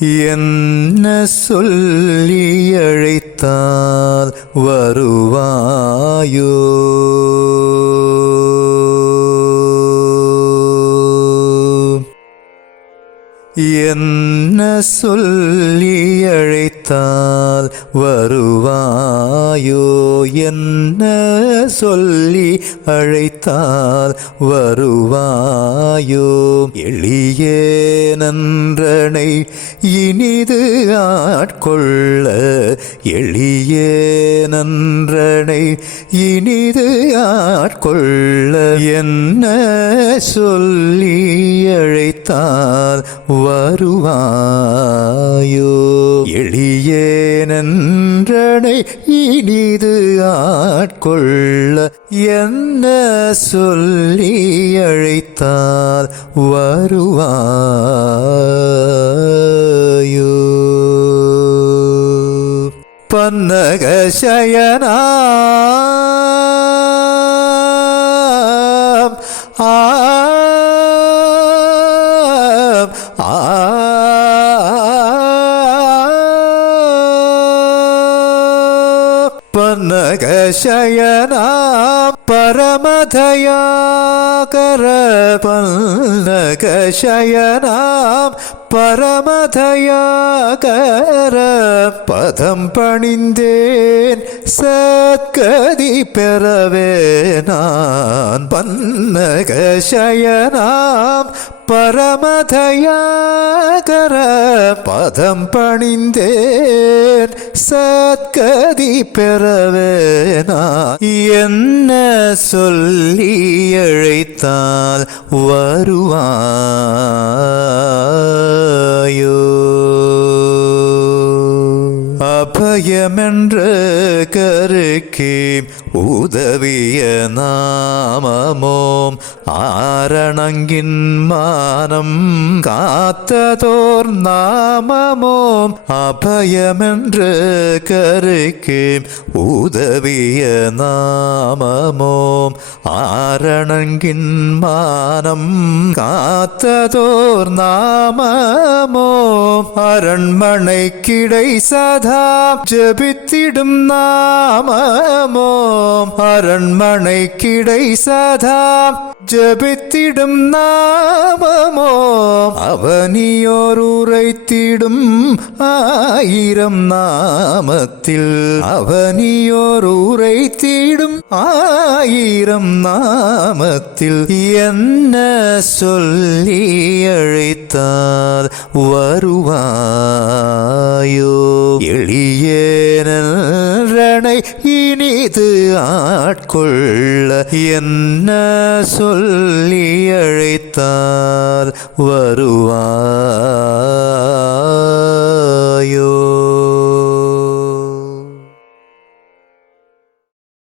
என்ன சொல்லி அழைத்தால் வருவாயோ? என்ன சொல்லி அழைத்தால் வருவாயோ? என்ன சொல்லி அழைத்தால் வருவாயோ? எளியே நன்றனை இனிது ஆட்கொள்ள, எளியே நன்றனை இனிது ஆட்கொள்ள, என்ன சொல்லி அழைத்தால் வருவாயோ? எளியே நன்றனை இனிது ஆட்கொள்ள, என்ன சொல்லி அழைத்தால் வருவாயோ? பன்னக சயனா பன்னக சயனா பரமதயாகர, பன்னக சயனா பரமதயாகர, பதம் பணிந்தேன் சத்கதி பெறவே நான். பன்னக சயனா பரமதயாகர, பதம் பணிந்தேன் சத்கதி பெறவே நான். என்ன சொல்லி அழைத்தால் வருவாயோ? அபயமென்ற கருக்கே உதவிய நாமமோம், ஆரணங்கின் மானம் காத்ததோர் நாமமோம். அபயமென்ற கருக்கே உதவிய நாமமோம், ஆரணங்கின் மானம் காத்ததோர் நாமமோம். அரண்மனை கிடை சதா ஜபித்திடும் நாமமோம், அரண்மனை கிடை சதா ஜபித்திடும் நாமமோம். அவனியோர் உரைத்திடும் ஆயிரம் நாமத்தில், அவனியோர் உரைத்திடும் ஆயிரம் நாமத்தில், என்ன சொல்லி அழைத்தால் வருவாயோ? எளியே நன்றனை இனிது ஆட்கொள்ள, என்ன சொல்லி அழைத்தால் வருவாயோ?